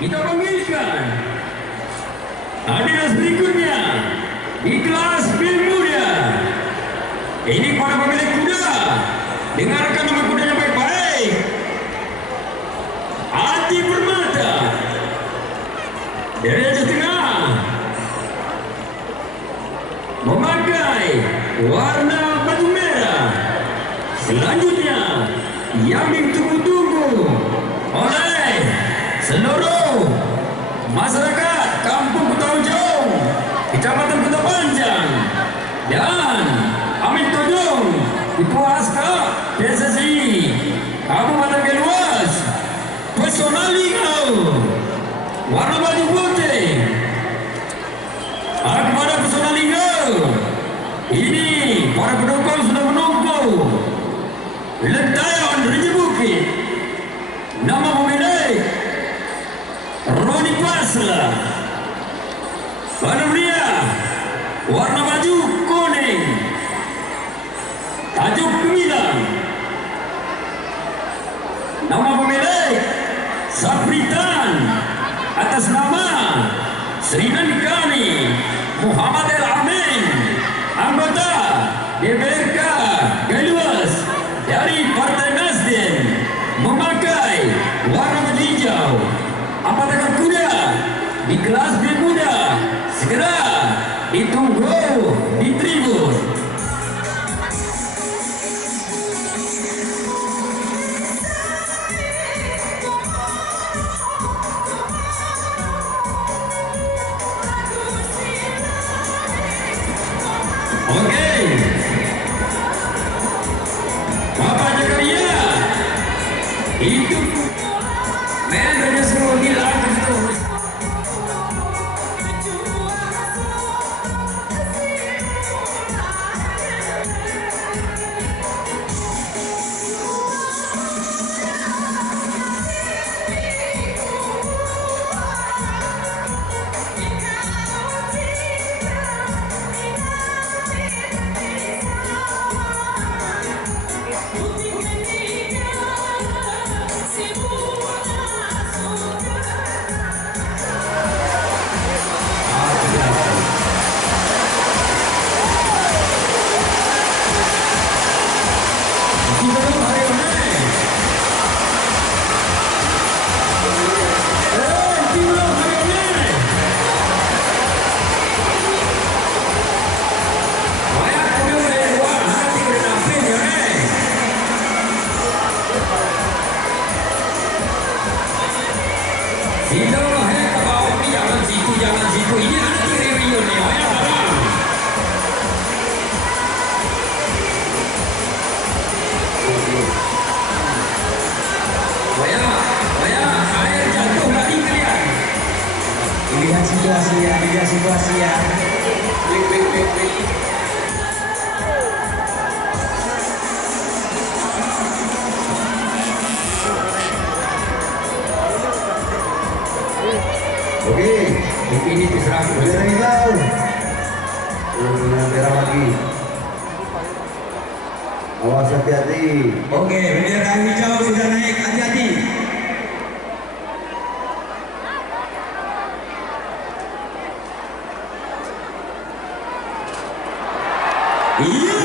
Kita panggilkan hadiah berikutnya di kelas Muda. Ini para pemilik kuda, dengarkan nama kudanya baik-baik. Ati Permata dari atas tengah memakai warna batu merah. Selanjutnya yang ditunggu-tunggu oleh seluruh masyarakat Kampung Kota Ujung, Kecamatan Kota Panjang, dan Amin Tojong, Ketua Askar PSSI Kabupaten Keluas, personalingau warna baju putih. Kepada personalingau ini, para pendukung sudah menunggu. Lentayan Raja Bukit, nama pemilik Roni Pasla. Pada pria warna baju kuning, tajuk Gemilang. Nama pemilik Sapritan atas nama Sri Nandikani Muhammad El Amin, anggota DPRK Keluas dari Partai Nasdem, memakai warna baju hijau. Apa dekat kuda di kelas Muda segera ditunggu di tribun. Oke, Bapak Jakaria itu mengenai seluruh hilang itu. Jangan situ, ini nanti review nih, ya barang. Air jatuh lagi kalian. Lihat situasi ya. Wait. Oke, ini diserang. Bendera hijau. Bendera lagi. Awas hati-hati. Oke, bendera hijau sudah naik, hati-hati. Iya.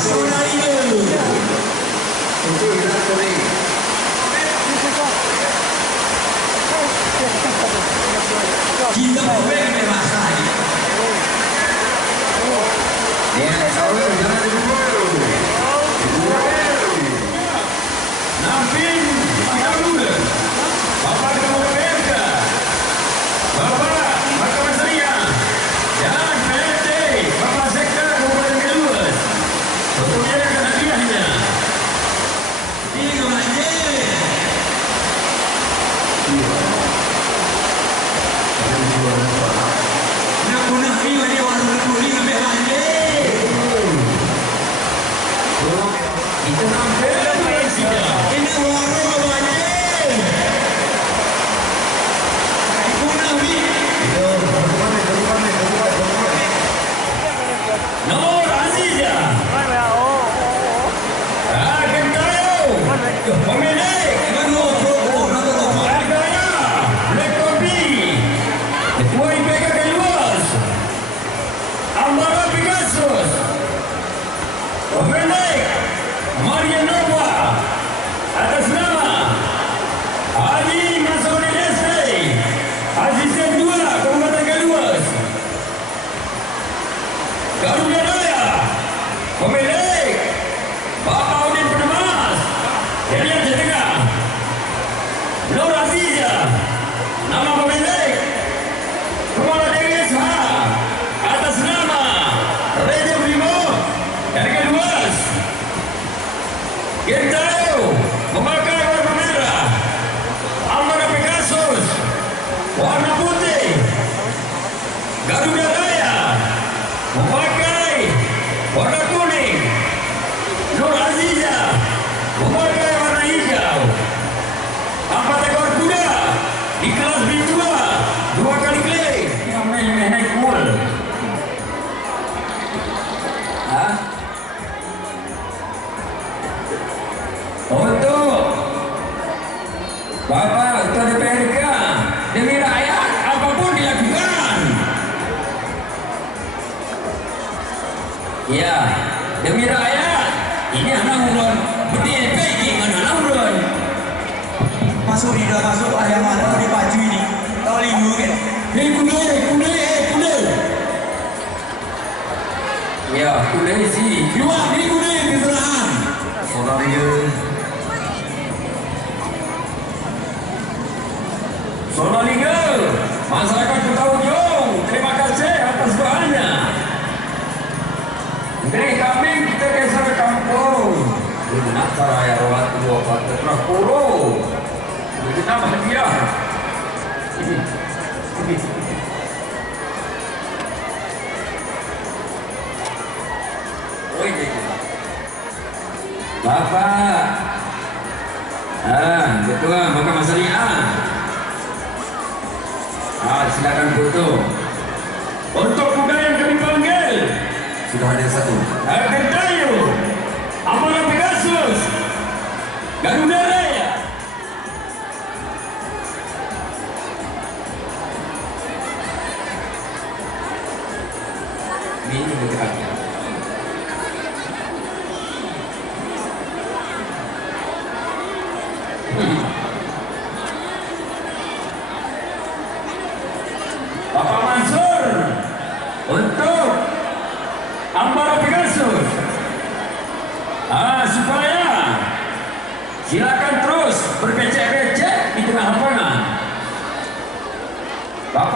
Sonalino. Itu hilang tadi. Kita pemain merasa. Dia sahur jangan dibuang. Nampin tidak muda. Bapak Ketua PMK, Bapak Mahkamah Syariah dan PRT Bapak Sekda Kabupaten Kaluas untuk menyerahkan hadiahnya. Tiga banjir. Nak punah ini dia orang berkuling lebih banjir. Kita sampai ini warung banjir. Punah ni. Nur Aziza. Akan tahu. Pemilik. Harganya. Black Coffee. Ketua IPK Kaluas. Ambara Pegasus. Pemilik. Maria Nova. Atas nama Haji Masudi Desi. Asisten 2 Kabupaten Kaluas. Garuda Raya. Pemilik Bapak Udin Permas. Herian Setengah. Nur Aziza. Nama pemilik Kepala DWSH. Atas nama Raja Primo dari Kaluas. Gentaro memakai warna merah. Ambara Pegasus warna putih. Garuda Raya memakai warna kuning. Nur Aziza memakai warna hijau. 4 ekor kuda di kelas B2 2 kali keliling. Namanya naik mul. Hah? Untuk Bapak Ketua DPRK demi rakyat apapun dilakukan. Ya, demi rakyat. Ini anak urun. Berdiri baik anak urun. Masuk di dalam masuk ayam mana di baju ini. Tahu linggu kan? Kuda. Ya, kuda sih. Keluar ni kuda kesalahan. Sonalino, masyarakat Kota Ujung, terima kasih atas doanya. Dari kami kita geser ke kampung. Benar saya rawat 2 partai Trakuro. Kita bahagia. Ini. Bapak. Ketua Mahkamah Syariah. Silakan foto. Untuk kuda yang kami panggil Sudah ada 1. Akan tahu Ambara Pegasus Garuda Raya. Ini bergeraknya. Bapak Mansur untuk Ambara Pegasus. Supaya silakan terus berbecek-becek di tengah lapangan.